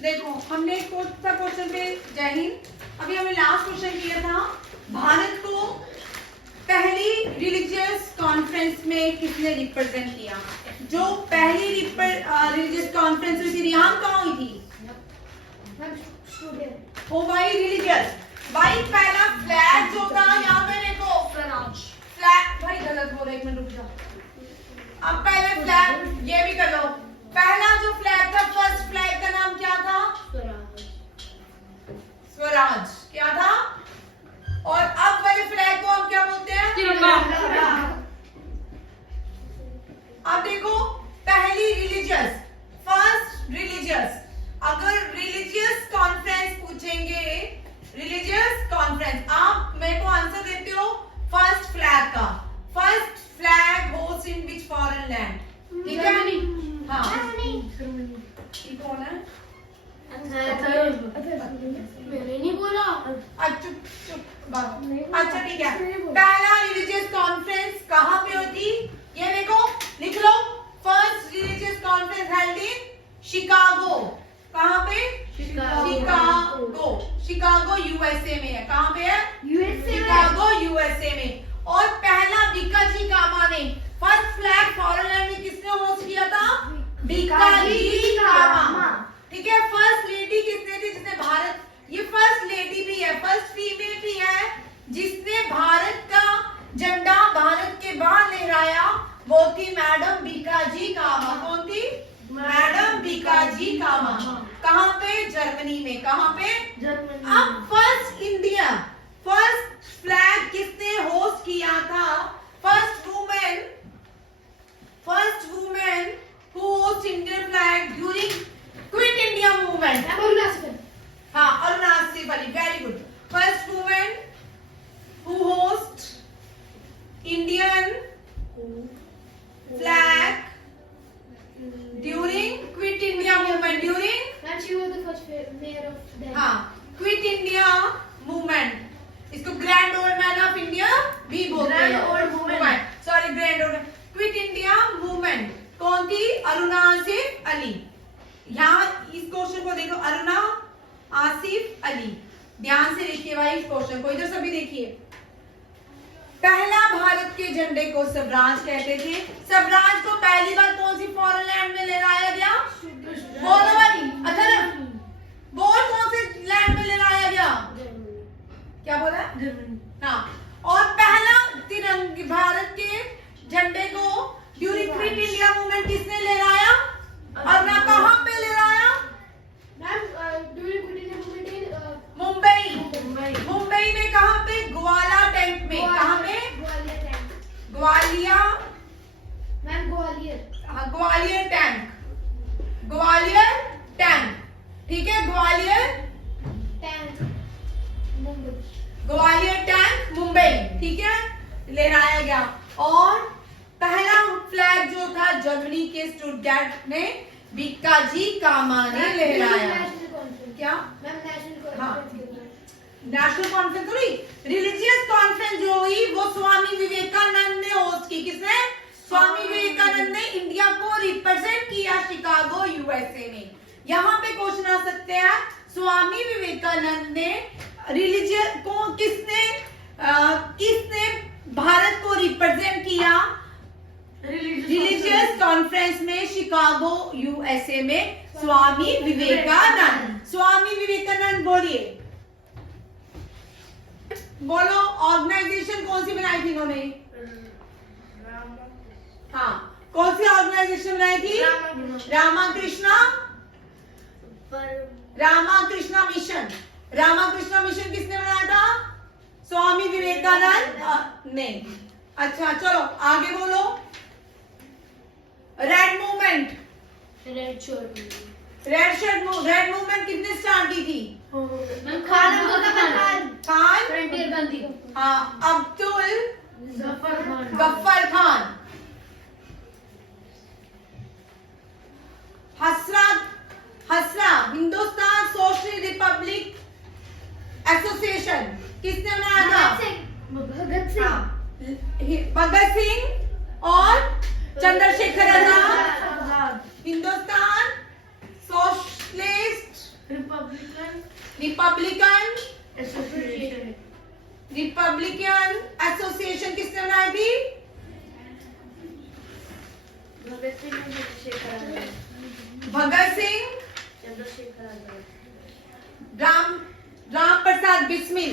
देखो हमने कौन सा क्वेश्चन पे जय हिंद, अभी हमने लास्ट क्वेश्चन किया था भारत को पहली रिलीजियस कॉन्फ्रेंस में किसने रिप्रेजेंट किया। जो पहली रिलीजियस कॉन्फ्रेंस हुई थी यहाँ कहाँ हुई थी? ओ भाई रिलीजियस भाई, पहला फ्लैग जो था यहाँ पे देखो फ्लैग, भाई गलत बोल रहा, एक मिनट रुक जाओ। अब पहले फ्लैग ये भी कर लो, पहला जो फ्लैग था फर्स्ट फ्लैग का नाम क्या था? स्वराज। क्या था? और अब वाले फ्लैग को हम क्या बोलते हैं? तिरंगा। अब देखो पहली रिलीजियस, फर्स्ट रिलीजियस, अगर रिलीजियस कॉन्फ्रेंस पूछेंगे, रिलीजियस कॉन्फ्रेंस, आप मेरे को आंसर देते हो फर्स्ट फ्लैग का। First flag host in which foreign land? ठीक है? हाँ ये कौन है? मैंने नहीं बोला। अच्छा ठीक है, पहला रिलीजियस कॉन्फ्रेंस कहाँ पे होती? ये देखो लिख लो, first religious conference held in Chicago. कहाँ पे? शिकागो। शिकागो यूएसए में है। कहाँ पे है? शिकागो यूएसए में। और पहला बीकाजी कामा ने फर्स्ट फ्लैग फॉरेन लैंड में किसने होस्ट किया था? बीकाजी कामा। ठीक है, फर्स्ट लेडी किसने थी जिसने भारत, ये फर्स्ट लेडी भी है, फर्स्ट फीमेल भी है जिसने भारत का झंडा भारत के बाहर लहराया, वो थी मैडम बीकाजी कामा। कौन थी? मैडम बीकाजी कामा। कहाँ पे? जर्मनी में। कहाँ पे? जर्मनी। अब फर्स्ट इंडिया, फर्स्ट फ्लैग किसने होस्ट किया था? First women who host Indian flag during Quit India Movement. हाँ, Aruna Asaf Ali, very good. First women who host Indian flag during Quit India Movement, during Quit India Movement. इसको grand old man of India भी बोलते हैं। Grand old movement, sorry grand old Quit India movement. कौन थी? अरुणा आसिफ अली। यहाँ इस question को देखो, अरुणा आसिफ अली, ध्यान से देखिए भाई इस क्वेश्चन को, इधर सभी देखिए। पहला भारत के झंडे को स्वराज कहते थे। स्वराज को पहली बार कौन सी फॉरेन लैंड में लहराया गया? बोलो भाई, अच्छा बोल, कौन से लैंड में लहराया गया? क्या बोला? जर्मनी। हाँ, और पहला तिरंगे भारत के झंडे को ड्यूरिंग क्विट इंडिया मूवमेंट किसने लहराया? और ना कहाँ पे लहराया? मुंबई में। कहाँ पे? ग्वाला टैंक में। कहाँ पे? ग्वालियर टैंक। ग्वालियर टैंक, ठीक है, ग्वालियर टैंक मुंबई, ठीक है, लहराया गया। और पहला फ्लैग जो था जर्मनी के स्टुटगार्ट ने बीकाजी कामा ने लहराया। क्या? नेशनल कॉन्फ्रेंस हुई, रिलीजियस कॉन्फ्रेंस जो हुई वो स्वामी विवेकानंद ने होस्ट की। किसने? स्वामी विवेकानंद ने इंडिया को रिप्रेजेंट किया शिकागो यूएसए में। यहाँ पे क्वेश्चन आ सकते हैं, स्वामी विवेकानंद ने रिलीजियस को किसने भारत को रिप्रेजेंट किया रिलीजियस कॉन्फ्रेंस में शिकागो यूएसए में? स्वामी विवेकानंद। स्वामी विवेकानंद बोलिए, बोलो ऑर्गेनाइजेशन कौन सी बनाई थी इन्होंने? हाँ, कौन सी ऑर्गेनाइजेशन बनाई थी? रामाकृष्णा मिशन। रामाकृष्णा मिशन किसने बनाया था? स्वामी विवेकानंद ने। अच्छा चलो आगे बोलो। रेड मूवमेंट, रेड मूवमेंट किसने स्टार्ट की थी? खान। हाँ, Abdul Ghaffar Khan. HSRA Hindustan Social Republic Association किसने बनाया था? भगत सिंह और Chandrashekhar Azad. Hindustan Socialist Republican Republican Republican Association किसने बनाई थी? भगत सिंह चंद्रशेखर आजाद भगत सिंह चंद्रशेखर आजाद राम प्रसाद बिस्मिल।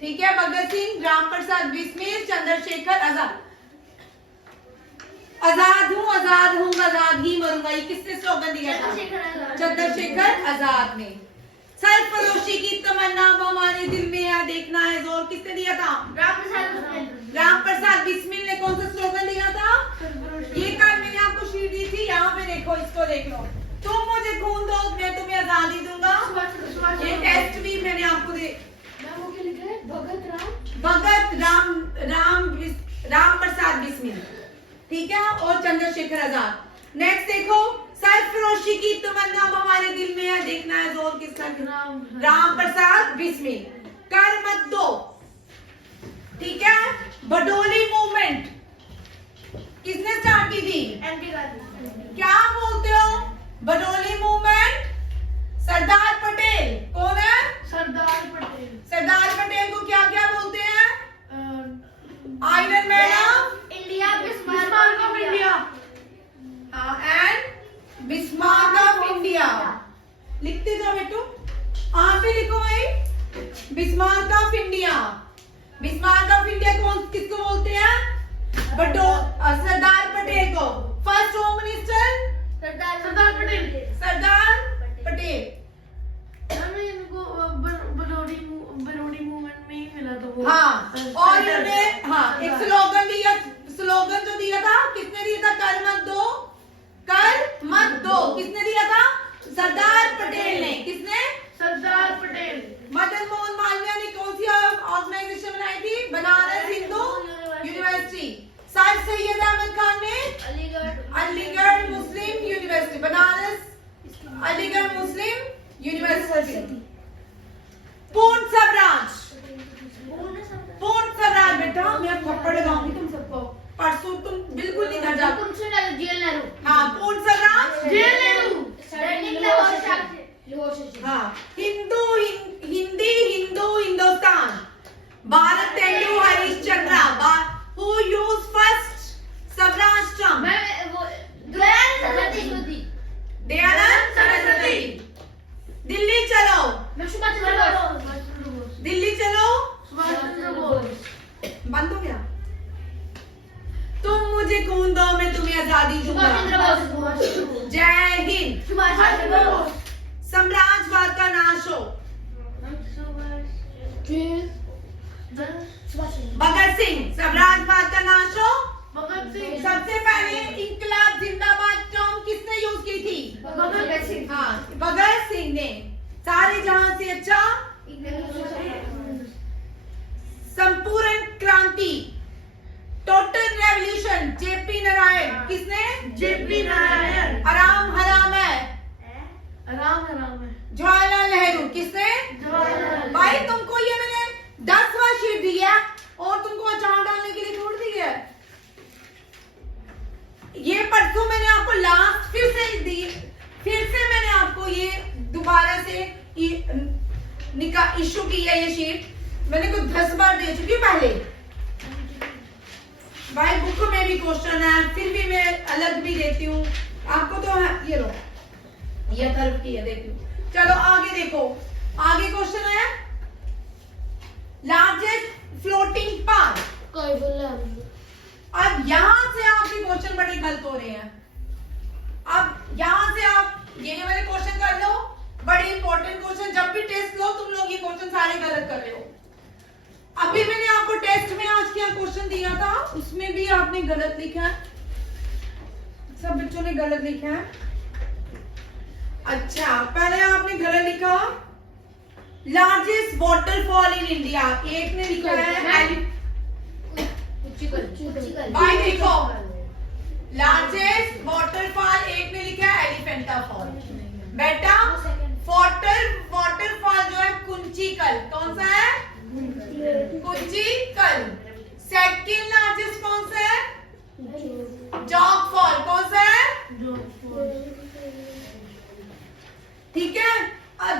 ठीक है, भगत सिंह, राम प्रसाद बिस्मिल, चंद्रशेखर आजाद। आजाद हूँ आजाद ही मरूंगा, ये किसने स्लोगन दिया था? चंद्रशेखर आजाद ने। सरफरोशी की तमन्ना अब हमारे दिल में है, देखना है जोर, किसने दिया था? राम प्रसाद बिस्मिल ने कौन सा स्लोगन दिया था? ये कल मैंने आपको शीट दी थी, यहाँ पे देखो, इसको देख लो। तुम मुझे खून दो, मैं तुम्हें आजादी दूंगा। ये टेस्ट भी मैंने आपको दे राम प्रसाद बिस्मिल, ठीक है, और चंद्रशेखर आजाद। नेक्स्ट देखो, सरफरोशी की तमन्ना अब हमारे दिल में है, देखना है जोर किसका? राम प्रसाद बिस्मिल। कर मत दो, ठीक है। बडोली मूवमेंट किसने स्टार्ट की थी? क्या बोलते हो? बडोली मूवमेंट सरदार पटेल। कौन है? सरदार पटेल सरदार पटेल को क्या क्या बोलते हैं? Iron man of India Bismarck of India and Bismarck of India. लिखते जाओ बेटू, आप भी लिखो भाई। Bismarck of India, Bismarck of India कौन किसको बोलते हैं? सरदार पटेल को। First home minister Sardar Patel Sardar Patel. बरोड़ी movement में ही मिला था वो। हाँ, और इन्होंने एक स्लोगन दिया, स्लोगन जो दिया था किसने दिया था? कर मत दो, कर मत दो, किसने दिया था? सरदार पटेल ने। किसने? सरदार पटेल। मदन मोहन मालवीय ने कौन सी ऑर्गेनाइजेशन बनाई थी? बनारस हिंदू यूनिवर्सिटी। सर सैयद अहमद खान ने अलीगढ़ मुस्लिम यूनिवर्सिटी, बनारस अलीगढ़ मुस्लिम यूनिवर्सिटी। पूर्ण स्वराज बेटा, मैं थप्पड़ लगाऊंगी तुम सबको, परसों तुम बिल्कुल नहीं घर जाओ। हाँ, पूर्ण स्वराज हाँ। Hindi Hindu Hindustan. Bharat Telugu Harishchandra. Who used first Swaraj term? Dayanand Saraswati. Delhi चलो, दिल्ली चलो, बंद हो गया। तुम मुझे खून दो, मैं तुम्हें आजादी दूंगा। जय हिंद। साम्राज्यवाद का नाश हो। भगत सिंह। साम्राज्यवाद का नाश हो। सबसे पहले इंकलाब जिंदाबाद टर्म किसने यूज की थी? हाँ, भगत सिंह ने। सारे जहां से अच्छा संपूर्ण क्रांति, टोटल रेवोल्यूशन, जेपी नारायण। किसने? जेपी नारायण। आराम हराम है, जवाहरलाल नेहरू। किसने? भाई तुमको ये मैंने 10 बार शीट दी है और तुमको अचार डालने के लिए छोड़ दी है। ये परसों मैंने आपको लास्ट फिर से मैंने आपको ये दोबारा से इशू की है ये शीट। मैंने कुछ 10 बार दे चुकी पहले। भाई बुक में भी क्वेश्चन है, फिर भी मैं अलग भी देती हूँ आपको। तो ये लो, ये तरफ की है, देती हूँ। चलो आगे देखो, आगे क्वेश्चन है लार्जेस्ट फ्लोटिंग पार्क। अब यहाँ से आपके क्वेश्चन बड़े गलत हो रहे हैं। अब यहाँ से आप ये वाले क्वेश्चन कर लो, बड़े इंपॉर्टेंट क्वेश्चन। जब भी टेस्ट लो तुम लोग ये क्वेश्चन सारे गलत कर रहे हो। अभी मैंने आपको टेस्ट में आज क्या क्वेश्चन दिया था, उसमें भी आपने गलत लिखा है, सब बच्चों ने गलत लिखा है। अच्छा, पहले आपने गलत लिखा लार्जेस्ट वाटरफॉल इन इंडिया। एक ने लिखा है भाई देखो, लार्जेस्ट वाटरफॉल एक ने लिखा है एलिफेंटा फॉल। बेटा वाटरफॉल जो है कुंचिकल। कौन सा है? कुंचिकल। सेकंड लार्जेस्ट कौन सा है? Jog fall. कौन सा है? ठीक है।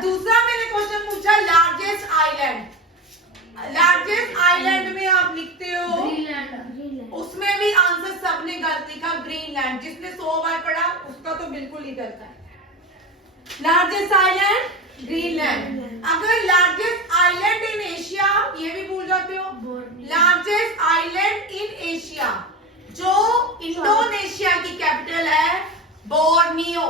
दूसरा मैंने क्वेश्चन पूछा लार्जेस्ट आइलैंड। लार्जेस्ट आइलैंड में आप लिखते हो, ग्रीनलैंड। उसमें भी आंसर सबने गलत लिखा, ग्रीनलैंड। जिसने 100 बार पढ़ा उसका तो बिल्कुल ही गलत है। Largest island Greenland. अगर लार्जेस्ट आइलैंड इन एशिया, ये भी भूल जाते हो। लार्जेस्ट आइलैंड इन एशिया, जो इंडोनेशिया की कैपिटल है Borneo.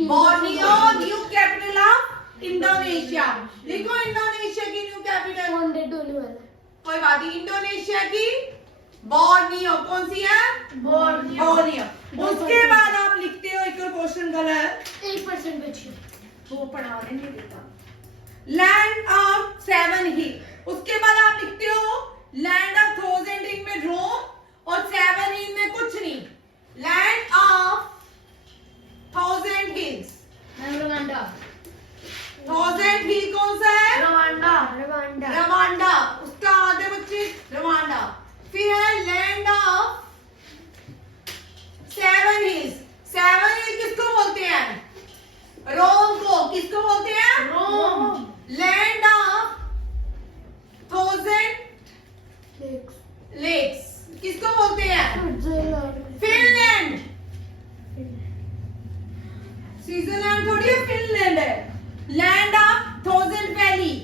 Borneo new capital of Indonesia. लिखो इंडोनेशिया की न्यू कैपिटल। कोई बात नहीं, इंडोनेशिया की बोर्नियो। कौन सी है? बोर्नियो। उसके बाद आप लिखते हो, एक और क्वेश्चन गलत, 1% बची। वो पढ़ाने नहीं देता। लैंड ऑफ 7 हिल। उसके बाद आप लिखते हो लैंड ऑफ 1000 हिल में रोम और 7 हिल में कुछ नहीं। Land of 1000 hills. रवांडा। 1000 हिल कौन सा है? रवांडा। रवांडा। उसका आधे बच्चे रवांडा। फिर है लैंड ऑफ 7 हिल्स। 7 हिल किसको बोलते हैं? रोम को। किसको बोलते हैं? रोम। लैंड ऑफ 1000 लेक्स किसको बोलते हैं? फिनलैंड। स्विट्जरलैंड थोड़ी है, फिनलैंड है। Land of 1000 valley.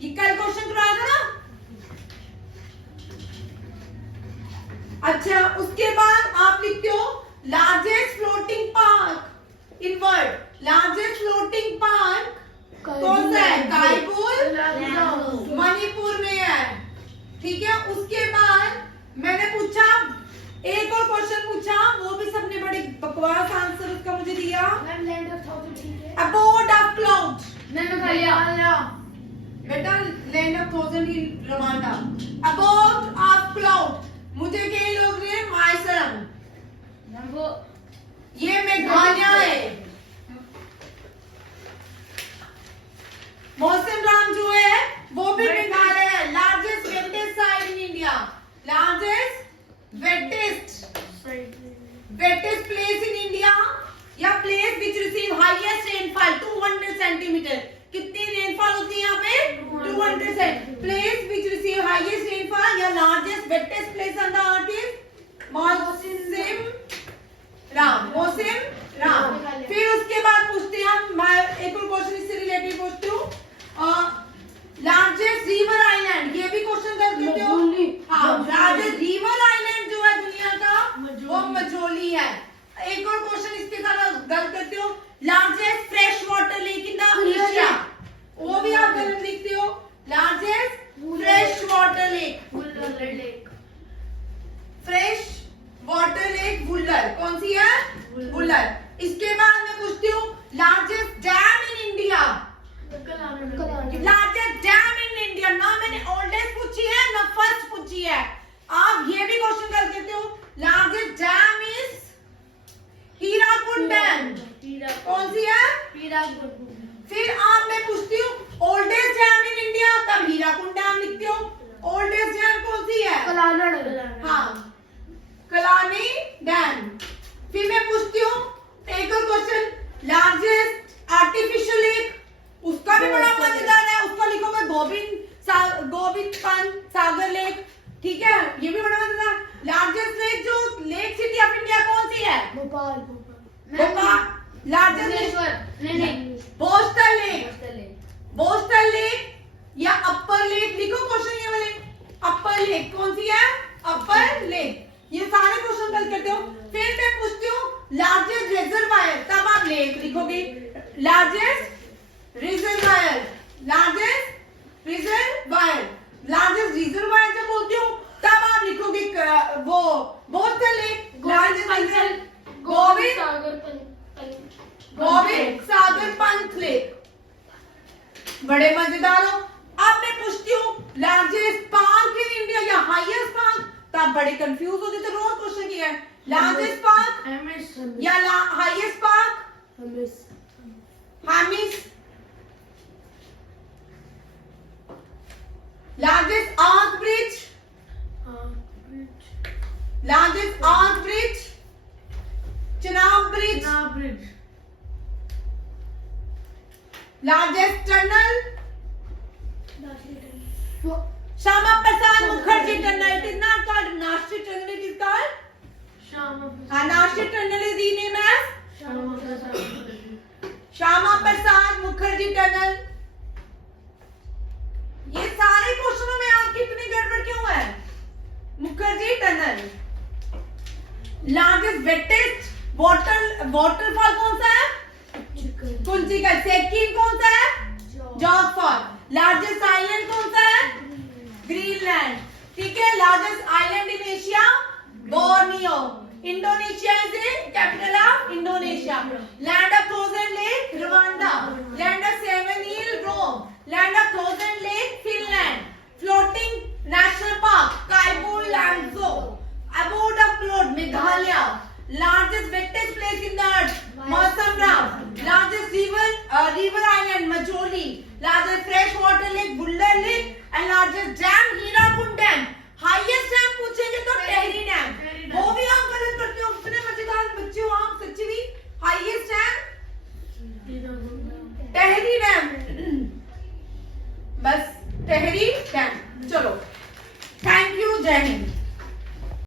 ये कल क्वेश्चन कराया था ना। अच्छा, उसके बाद आप लिखते हो largest floating park in world. Largest floating park कौन सा है? कायपुर मणिपुर में है। ठीक है। उसके बाद मैंने पूछा, एक और क्वेश्चन पूछा, वो भी सबने बड़ी बकवास आंसर उसका मुझे दिया। Abode of cloud. बेटा land of 1000 hill Rwanda. Abode of cloud मुझे कई लोग ने मायसरम। ये मेघालय है। मौसम राम जो है वो भी मेघालय है। Largest wettest side in India. Largest wettest place in India या place which receive highest rainfall 200 centimetre. कितनी रेनफॉल होती है यहाँ पे? 200 centimetre. Place which receive highest rainfall या largest wettest place on the earth is Mawsynram. Mawsynram. फिर उसके बाद पूछते हैं हम, मैं एक और क्वेश्चन इससे रिलेटेड पूछती हूँ। लार्जेस्ट रिवर आइलैंड, ये भी क्वेश्चन कर देते हो। हाँ, लार्जेस्ट रिवर आइलैंड जो है दुनिया का वो मजोली है। एक और क्वेश्चन इसके साथ गलत करते हो। Largest fresh water lake in the Asia, वो भी आप गलत लिखते हो। Largest fresh water lake. Fresh water lake Wular. कौन सी है? वुलर। इसके बाद मैं पूछती हूँ largest dam in India. Largest dam in India. ना मैंने ओल्डेस्ट पूछी है ना फर्स्ट पूछी है। आप ये भी क्वेश्चन कर देते हो। Largest dam is Hirakud dam. कौन सी है? फिर आप मैं पूछती हूँ ओल्डेस्ट डैम इन इंडिया, तब हीराकुंड डैम लिखते हो। ओल्डेस्ट डैम कौन सी है? हाँ, कलानी डैम। फिर मैं पूछती हूँ एक और क्वेश्चन, लार्जेस्ट आर्टिफिशियल लेक, उसका भी बड़ा मजेदार है। उसका लिखोगे गोविंद सागर लेक। ठीक है, ये भी बड़ा मजेदार। लार्जेस्ट लेक जो लेक सिटी ऑफ इंडिया कौन सी है? Bhopal. Largest Boston lake. Boston lake या अपर लेक लिखो। क्वेश्चन ये वाले अपर लेक कौन सी है? अपर लेक। ये सारे क्वेश्चन कल करते हो। फिर मैं पूछती हूँ लार्जेस्ट रिजर्वायर, तब आप लेक लिखोगे। Largest reservoir. लार्जेस्ट रिजर्वायर जब बोलती हूँ तब आप लिखोगे वो Boston lake. Largest Govind Sagar Pant lake. बड़े मजेदार हो। अब मैं पूछती हूँ लार्जेस्ट पार्क इन इंडिया या हाईएस्ट पार्क, तब बड़े कंफ्यूज होते थे। रोज क्वेश्चन किया है। लार्जेस्ट पार्क या highest park? Hemis. Largest arch bridge. Largest arch bridge Chenab bridge. Largest largest tunnel, Shyama Prasad Mukherjee tunnel. It is not called Nashik tunnel, it is called Nashik tunnel is the name as Shyama Prasad Mukherjee tunnel. ये सारे क्वेश्चनों में आपकी इतनी गड़बड़ क्यों है? Mukherjee tunnel. Largest wettest waterfall कौन सा है? कुंची का. सेकंड कौन सा है? Jog fall. लार्जेस्ट आइलैंड कौन सा है? ग्रीनलैंड. ठीक है. Largest island in Asia? Borneo. Indonesia is the capital of Indonesia. Land of frozen lake Rwanda. Land of seven hill Rome. Land of frozen lake Finland. Floating national park Keibul Lamjao. Abode of float Meghalaya. Largest wettest place in the earth Mawsynram. Largest river island Majoli. Largest fresh water lake Buller Lake and largest dam Hirakud Dam. Highest dam पूछेंगे तो Tehri dam. वो भी आप गलत करते हो. कितने मजेदार बच्चे हो आप सच्ची भी. Highest dam Tehri dam. बस टेहरी